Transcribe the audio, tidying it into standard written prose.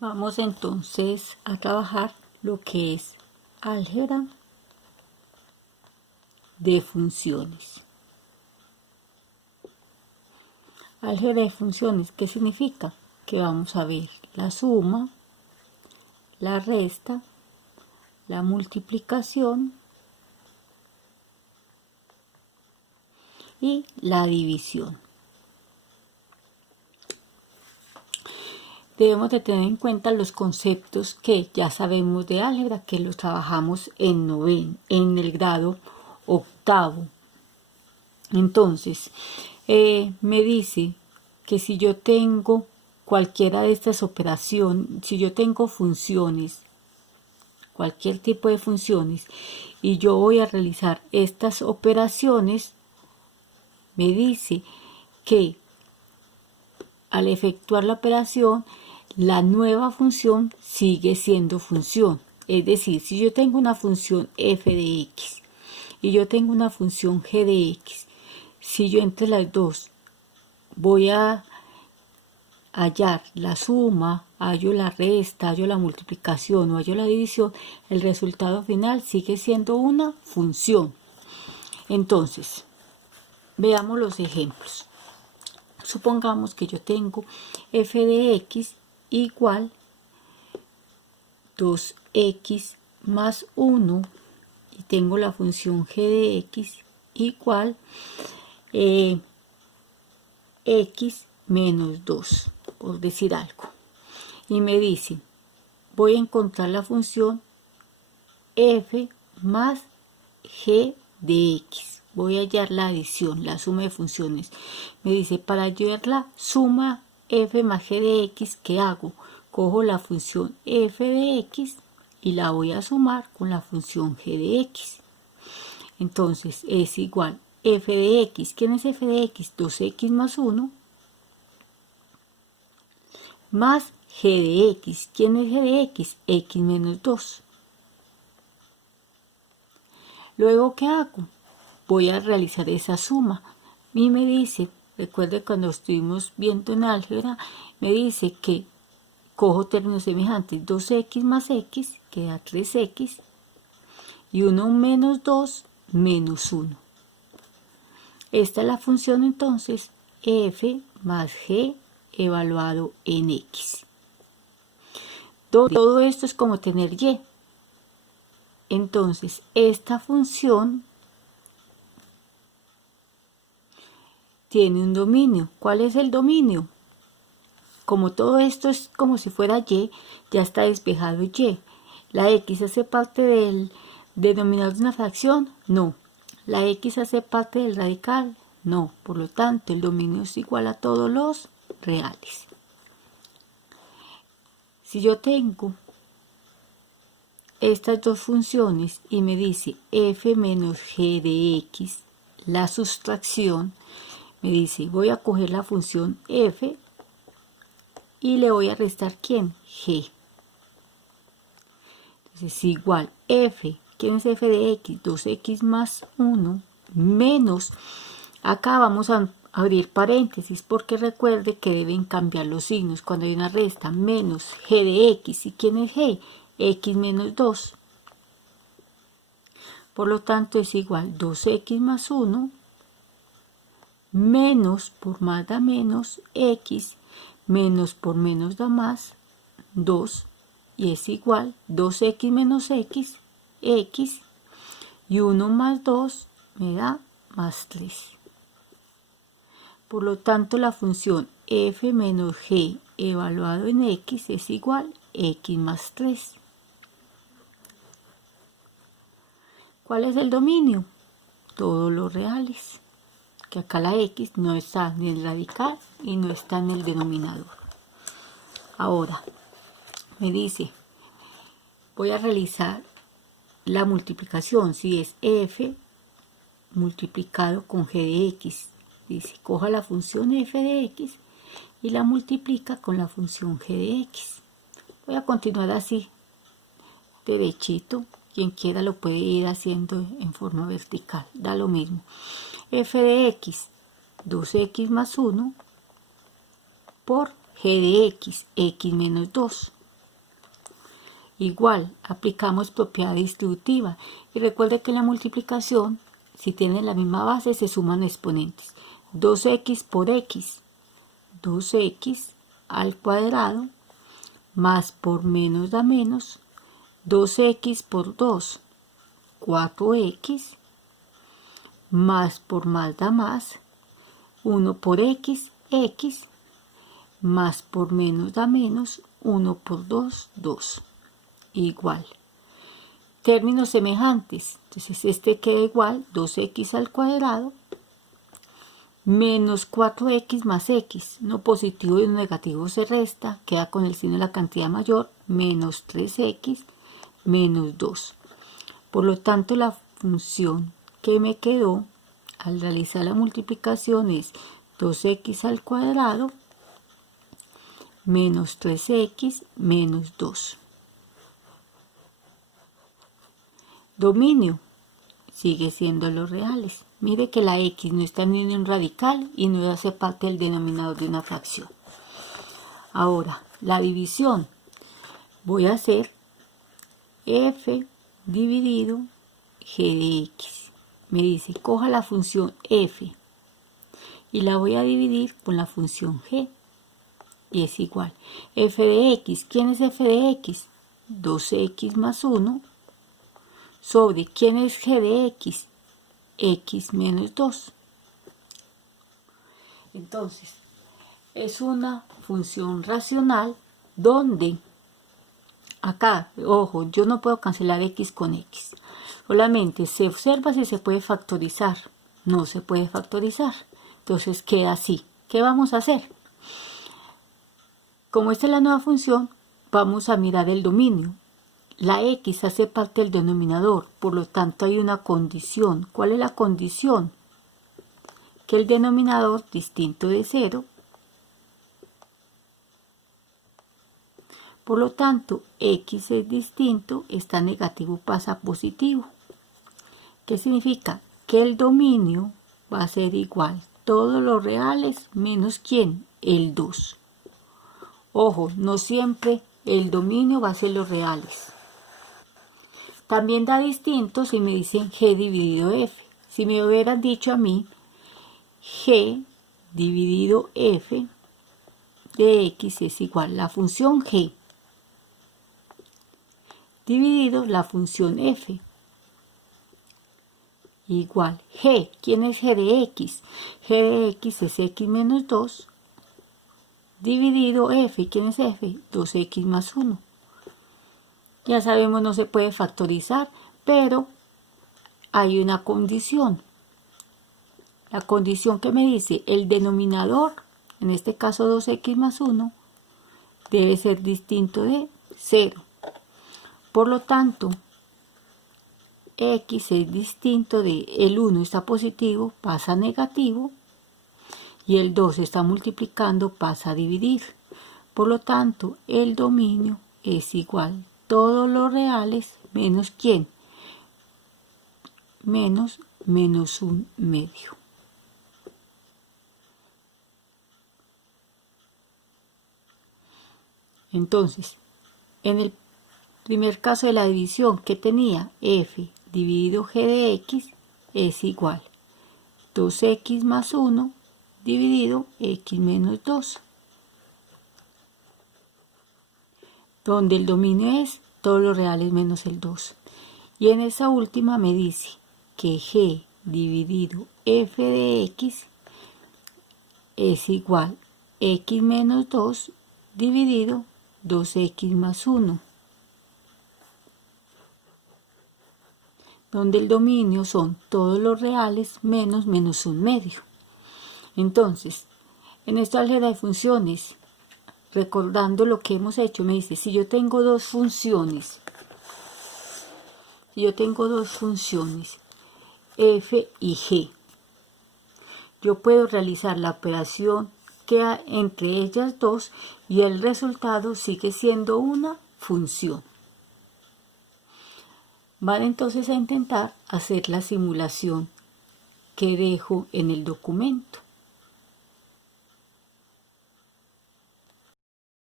Vamos entonces a trabajar lo que es álgebra de funciones. Álgebra de funciones, ¿qué significa? Que vamos a ver la suma, la resta, la multiplicación y la división. Debemos de tener en cuenta los conceptos que ya sabemos de álgebra, que los trabajamos en el grado octavo. Entonces, me dice que si yo tengo cualquiera de estas operaciones, si yo tengo funciones, cualquier tipo de funciones, y yo voy a realizar estas operaciones, me dice que al efectuar la operación, la nueva función sigue siendo función. Es decir, si yo tengo una función f de x y yo tengo una función g de x, si yo entre las dos voy a hallar la suma, hallo la resta, hallo la multiplicación o hallo la división, el resultado final sigue siendo una función. Entonces, veamos los ejemplos. Supongamos que yo tengo f de x igual 2x más 1 y tengo la función g de x igual x menos 2, por decir algo. Y me dice, voy a encontrar la función f más g de x. Voy a hallar la adición, la suma de funciones. Me dice, para hallar la suma f más g de x, ¿qué hago? Cojo la función f de x y la voy a sumar con la función g de x. Entonces es igual f de x. ¿Quién es f de x? 2x más 1 más g de x. ¿Quién es g de x? X menos 2. Luego, ¿qué hago? Voy a realizar esa suma. Y me dice, recuerde cuando estuvimos viendo en álgebra, me dice que cojo términos semejantes. 2x más x queda 3x y 1 menos 2 menos 1. Esta es la función entonces f más g evaluado en x. Todo esto es como tener y. Entonces, esta función tiene un dominio. ¿Cuál es el dominio? Como todo esto es como si fuera y, ya está despejado y. ¿La x hace parte del denominador de una fracción? No. ¿La x hace parte del radical? No. Por lo tanto, el dominio es igual a todos los reales. Si yo tengo estas dos funciones y me dice f menos g de x, la sustracción, me dice, voy a coger la función f y le voy a restar ¿quién? G. Entonces igual f, ¿quién es f de x? 2x más 1 menos, acá vamos a abrir paréntesis porque recuerde que deben cambiar los signos cuando hay una resta, menos g de x. ¿Y quién es g? X menos 2. Por lo tanto es igual 2x más 1 menos por más da menos x menos por menos da más 2 y es igual 2x menos x, x y 1 más 2 me da más 3. Por lo tanto la función f menos g evaluado en x es igual x más 3. ¿Cuál es el dominio? Todos los reales, que acá la x no está ni en el radical y no está en el denominador. Ahora, me dice, voy a realizar la multiplicación, si es f multiplicado con g de x. Dice, coja la función f de x y la multiplica con la función g de x. Voy a continuar así, derechito. Quien quiera lo puede ir haciendo en forma vertical, da lo mismo. F de x, 2x más 1 por g de x, x menos 2. Igual, aplicamos propiedad distributiva. Y recuerde que en la multiplicación, si tienen la misma base, se suman exponentes. 2x por x, 2x al cuadrado, más por menos da menos, 2x por 2, 4x, más por más da más, 1 por x, x, más por menos da menos, 1 por 2, 2. Igual. Términos semejantes. Entonces este queda igual, 2x al cuadrado, menos 4x más x. Uno positivo y uno negativo se resta, queda con el signo de la cantidad mayor, menos 3x, menos 2. Por lo tanto, la función que me quedó al realizar la multiplicación es 2x al cuadrado menos 3x menos 2. Dominio sigue siendo los reales. Mire que la x no está ni en un radical y no hace parte del denominador de una fracción. Ahora, la división. Voy a hacer f dividido g de x. Me dice, coja la función f y la voy a dividir con la función g. Y es igual. F de x. ¿Quién es f de x? 2x más 1 sobre ¿quién es g de x? X menos 2. Entonces, es una función racional donde acá, ojo, yo no puedo cancelar x con x. Solamente se observa si se puede factorizar. No se puede factorizar. Entonces queda así. ¿Qué vamos a hacer? Como esta es la nueva función, vamos a mirar el dominio. La x hace parte del denominador, por lo tanto hay una condición. ¿Cuál es la condición? Que el denominador distinto de 0. Por lo tanto, x es distinto, está negativo, pasa a positivo. ¿Qué significa? Que el dominio va a ser igual. Todos los reales menos ¿quién? El 2. Ojo, no siempre el dominio va a ser los reales. También da distinto si me dicen g dividido f. Si me hubieran dicho a mí g dividido f de x es igual a la función g dividido la función f. Igual g. ¿Quién es g de x? G de x es x menos 2 dividido f. ¿Quién es f? 2x más 1. Ya sabemos, no se puede factorizar, pero hay una condición. La condición que me dice el denominador, en este caso 2x más 1, debe ser distinto de 0. Por lo tanto, x es distinto de el 1 está positivo, pasa a negativo, y el 2 está multiplicando, pasa a dividir. Por lo tanto, el dominio es igual. Todos los reales menos ¿quién? Menos 1/2. Entonces, en el primer caso de la división que tenía f dividido g de x es igual 2x más 1 dividido x menos 2. Donde el dominio es todos los reales menos el 2. Y en esa última me dice que g dividido f de x es igual x menos 2 dividido 2x más 1. Donde el dominio son todos los reales menos 1/2. Entonces, en esta álgebra de funciones, recordando lo que hemos hecho, me dice, si yo tengo dos funciones, f y g, yo puedo realizar la operación que hay entre ellas dos y el resultado sigue siendo una función. Van entonces a intentar hacer la simulación que dejo en el documento.